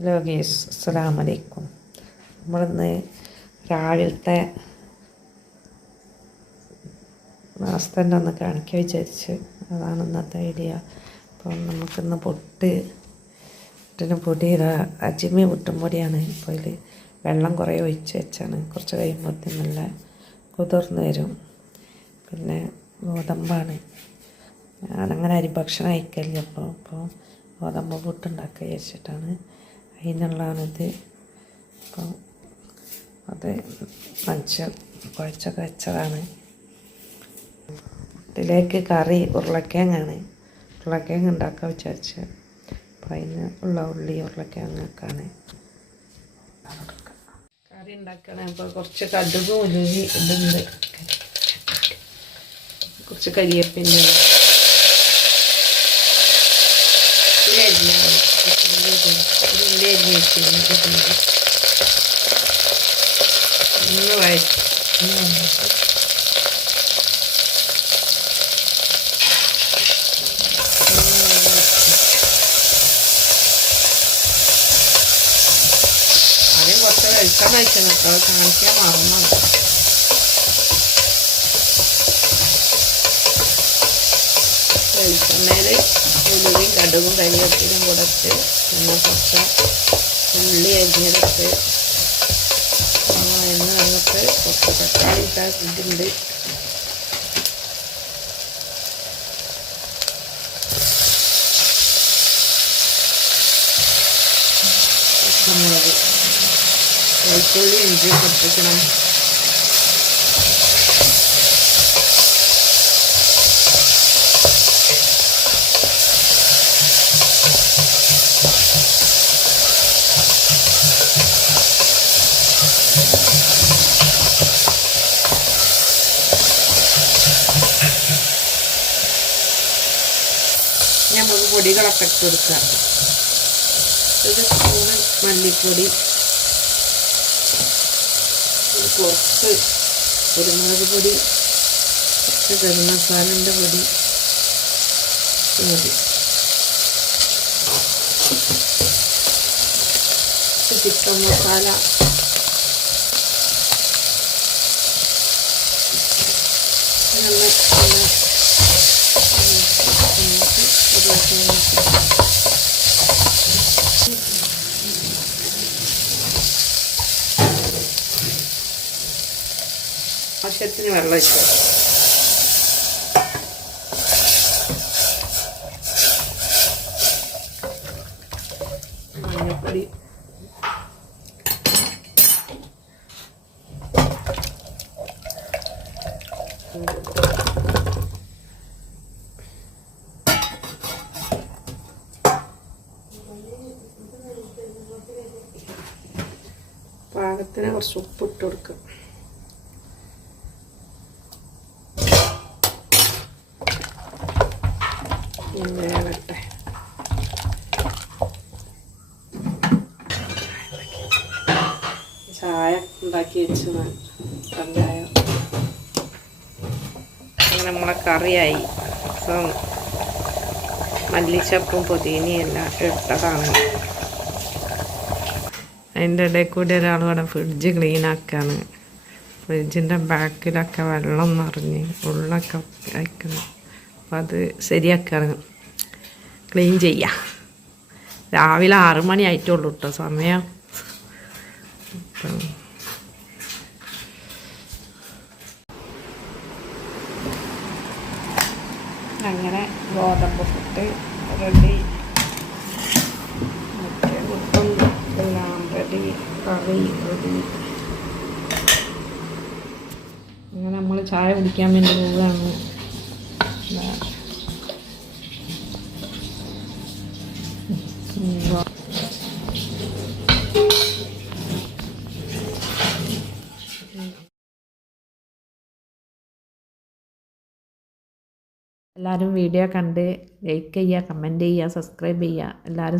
Hello guys, അസ്സലാമു അലൈക്കും. നമ്മളിന്ന് രാവിലത്തെ നാസ്തൻ്റെ ഒന്ന് കാണിക്കാൻ വിചാരിച്ച്, അതാണ് ഇന്നത്തെ വീഡിയോ. അപ്പം നമുക്കിന്ന് പുട്ടിന് പൊടി അജ്മി പുട്ടും പൊടിയാണ്. ഇപ്പോൾ ഇതിൽ വെള്ളം കുറേ ഒഴിച്ച് വെച്ചാണ്. കുറച്ച് കഴിയുമ്പോഴത്തേന് നല്ല കുതിർന്ന് വരും. പിന്നെ ഗോതമ്പാണ്. ഞാനങ്ങനെ അരി ഭക്ഷണം കഴിക്കലില്ല. അപ്പോൾ ഗോതമ്പ് പുട്ടുണ്ടാക്കുക വിചാരിച്ചിട്ടാണ്. അതിനുള്ളതാണിത്. അപ്പം അത് കുഴച്ചൊക്കെ വെച്ചതാണ്. പുട്ടിലേക്ക് കറി ഉരുളക്കിഴങ്ങാണ്. ഉരുളക്കിഴങ്ങ് ഉണ്ടാക്കാൻ വിചാരിച്ച് അപ്പം അതിന് ഉള്ള ഉള്ളി ഉരുളക്കിഴങ്ങൊക്കെയാണ് കറി ഉണ്ടാക്കണം. അപ്പോൾ കുറച്ച് കടുക് ഉലുവി ഇടുന്നുണ്ട്, കുറച്ച് കരിയേപ്പിൻ്റെ ഒന്ന് വഴറ്റി ആദ്യം കുറച്ച് വെളിച്ചെണ്ണ ഒഴിക്കണം. അപ്പോൾ കാണിക്കാൻ മറന്നത്. വെളിച്ചെണ്ണയിൽ ഉലുവയും കടുകും കരിവേപ്പിലും കൂടെ ഇട്ട്, പിന്നെ കുറച്ച് ഉള്ളി അരിഞ്ഞെടുത്ത് എണ്ണ അങ്ങോട്ട് കുറച്ച് തക്കാളി ഇട്ടിട്ടുണ്ട്. പച്ചമുളക്, വെളുത്തുള്ളി ഇഞ്ചി പൊട്ടിക്കണം. നമുക്ക് പൊടികളൊക്കെ ഇട്ട് കൊടുക്കാം. ഒരു സ്പൂണ് മല്ലിപ്പൊടി, കുറച്ച് കുരുമുളക് പൊടി, കുറച്ച് ഗരം മസാലൻ്റെ പൊടി മതി, ചിക്കൻ മസാല, ആവശ്യത്തിന് വെള്ളം ഒഴിക്കുക. മഞ്ഞൾപ്പൊടി, പാകത്തിന് കുറച്ച് ഉപ്പിട്ട് കൊടുക്കുക. വേവട്ടെ. ചായ ഉണ്ടാക്കി വെച്ച് ചായ അങ്ങനെ നമ്മളെ കറിയായി. ഇപ്പം മല്ലിച്ചപ്പും പുതിനയെല്ലാം ഇട്ടതാണ്. അതിൻ്റെ ഇടയിൽ കൂടി ഒരാൾ ഇവിടെ ഫ്രിഡ്ജ് ക്ലീനാക്കാണ്. ഫ്രിഡ്ജിൻ്റെ ബാക്കിലൊക്കെ വെള്ളം നിറഞ്ഞ് ഉള്ളൊക്കെ അയക്കണം. അപ്പം അത് ശരിയാക്കാണ്, ക്ലീൻ ചെയ്യാം. രാവിലെ 6 മണി ആയിട്ടുള്ളൂ കേട്ടോ സമയം. അങ്ങനെ ഗോതമ്പ് പുട്ട് റെഡി, പുട്ടും എല്ലാം റെഡി, കറി റെഡി. അങ്ങനെ നമ്മൾ ചായ കുടിക്കാൻ വേണ്ടി പോവുകയാണ്. എല്ലാവരും വീഡിയോ കണ്ട് ലൈക്ക് ചെയ്യുക, കമൻറ്റ് ചെയ്യുക, സബ്സ്ക്രൈബ് ചെയ്യുക. എല്ലാവരും